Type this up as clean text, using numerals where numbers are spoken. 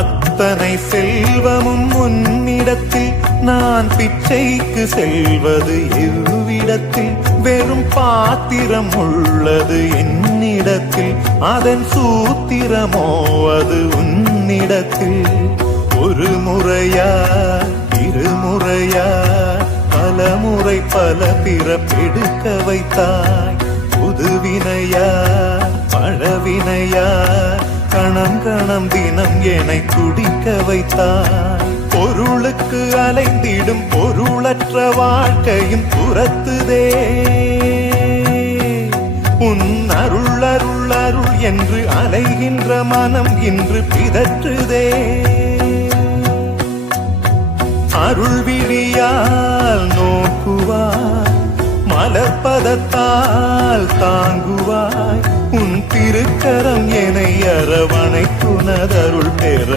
அத்தனை செல்வமும் உன்னிடத்தில் நான் பிச்சைக்கு செல்வது எவ்விடத்தில் வெறும் பாத்திரம் உள்ளது என்னிடத்தில் அதன் சூத்திரமோ அது உன்னிடத்தில் ஒரு முறையா இருமுறையா பலமுறை பல பிறப்பெடுக்க வைத்தாய் புதுவினையா பழவினையா கணம் கணம் தினம் என்னை துடிக்க வைத்தாய் பொருளுக்கு அலைந்திடும் பொருளற்ற வாழ்க்கையும் துரத்துதே உன் அருள் அருள் அருள் என்று அலைகின்ற மனம் இன்று பிதற்றுதே அருள் விழியால் நோக்குவாய் மலர்பதத்தால் தாங்குவாய் உன் திருக்கரம் என்னை அரவணைக்குனதருள் பெற